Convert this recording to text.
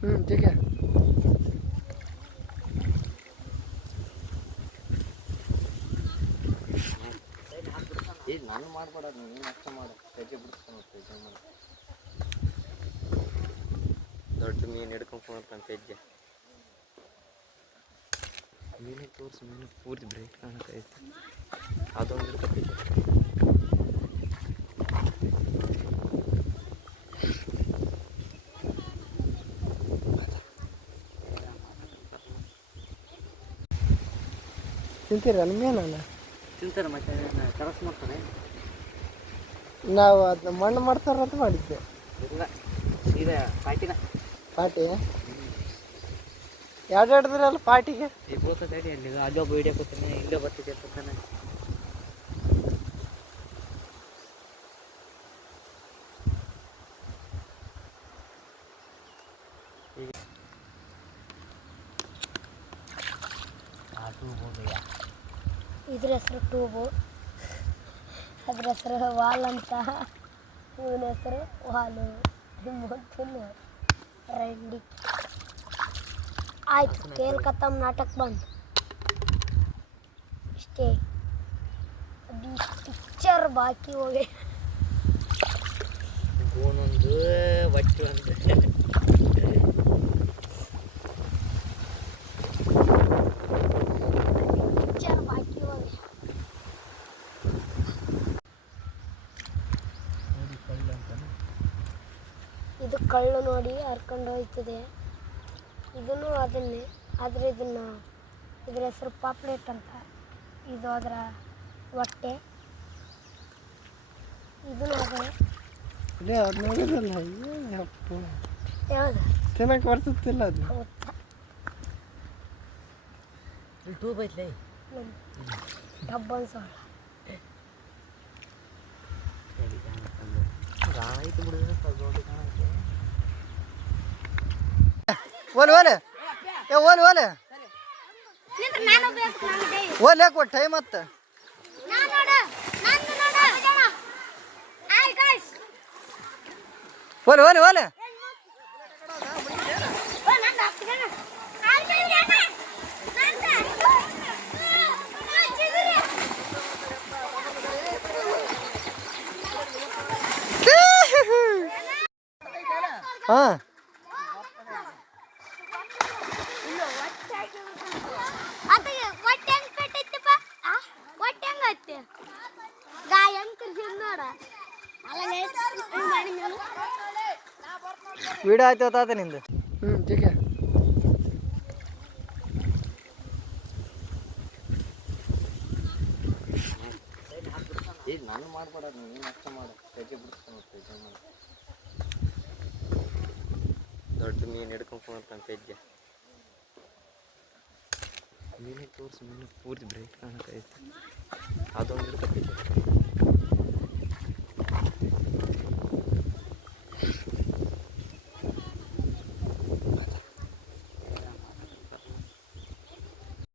ठीक है ನಾನು ಮಾಡ್ಬೇಡ ನೀನು ಅಷ್ಟ ಮಾಡು ಹೆಜ್ಜೆ ಬಿಡ್ತಾನೆ ಹೆಜ್ಜೆ ಮಾಡು ದೊಡ್ಡ ಮೀನು ಹಿಡ್ಕೊಂಡ್ಕೊಂತ ಹೆಜ್ಜೆ ಮೀನು ತೋರಿಸಿ ಮೀನು ಪೂರ್ತಿ ಬ್ರೇಕ್ ಕಾಣತೈತೆ ಅದೊಂದು ಹಿಡ್ಕೊತೈತೆ ತಿಂತೀರಲ್ಲ ಮೀನನ್ನ ತಿಂತಾರೆ ಮತ್ತೆ ಕರಸ್ ಮಾಡ್ತಾರೆ ನಾವು ಅದನ್ನ ಮಣ್ಣು ಮಾಡ್ತಾರ ಅಂತ ಮಾಡಿದ್ದೆ ಇಲ್ಲ ಸೀದಾ ಪಾಟಿನ ಪಾಟಿ ಎರಡು ಹಿಡಿದ್ರಲ್ಲ ಪಾಟಿಗೆ ಈ ಬೋತ ತಡಿ ಅಲ್ಲಿ ಅಲ್ಲೊಬ್ಬ ಹಿಡಿಯೋ ಕೂತಾನೆ ಇಲ್ಲೇ ಬರ್ತಿದ್ದೆ ಕೂತಾನೆ ಇದ್ರ ಹೆಸರು ಟೂಬು ಅದ್ರ ಹೆಸರು ವಾಲ್ ಅಂತ ಇವನ ಹೆಸರು ವಾಲು ಮೊತ್ತಲು ರೆಂಡಿ ಆಯ್ತು ಕೇಲ್ ಕತ್ತಮ್ ನಾಟಕ ಬಂದು ಇಷ್ಟೇ ಅದು ಪಿಕ್ಚರ್ ಬಾಕಿ ಹೋಗಿ ಒಂದೊಂದು ಬಟ್ಟೆ ಒಂದು ಇದು ಕಳ್ಳು ನೋಡಿ ಹರ್ಕೊಂಡು ಹೋಯ್ತದೆ ಇದನ್ನು ಅದನ್ನೇ ಆದರೆ ಇದ್ರ ಹೆಸರು ಪಾಪ್ಲೆಟ್ ಅಂತ ಇದು ಅದರ ಹೊಟ್ಟೆ ಇದನ್ನು ಅದೇ ಯಾವುದು ತಿನ್ನಕ್ಕೆ ಬರ್ತಿಲ್ಲ ಅದು ಟೂಬ್ ಐತ್ಲೆ ಡಬ್ಬನ್ ಸೋಳ ಆಯ್ತು ಬಿಡಿದ್ರೆ ಸ್ವಲ್ಪ ಕಾಣುತ್ತೆ ಓಲೆ ಓಲೆ ಏ ಓಲೆ ಓಲೆ ಓಲೆ ಯಾಕೆ ಒಟ್ಟು ಟೈಮ್ ಮತ್ತೆ ಓಲೆ ಓಲೆ ಓಲೆ ಹಾಂ ವಿಡಿಯೋ ಆಯ್ತು ಗೊತ್ತಾತ ನಿಂದು ठीक है ಈಗ ನಾನು ಮಾಡ್ಬೇಡ ನೀನು ಅಷ್ಟ ಮಾಡು ಹೆಜ್ಜೆ ಬಿಡ್ತಾನೆ ಹೆಜ್ಜೆ ಮಾಡು ದೊಡ್ಡ ಮೀನು ಹಿಡ್ಕೊಂಡ್ಕೊಂತ ಹೆಜ್ಜೆ ಮೀನು ತೋರಿಸಿ ಮೀನು ಪೂರ್ತಿ ಬ್ರೇಕ್ ಕಾಣತೈತೆ ಅದೊಂದು ಹಿಡ್ಕೊತೈತೆ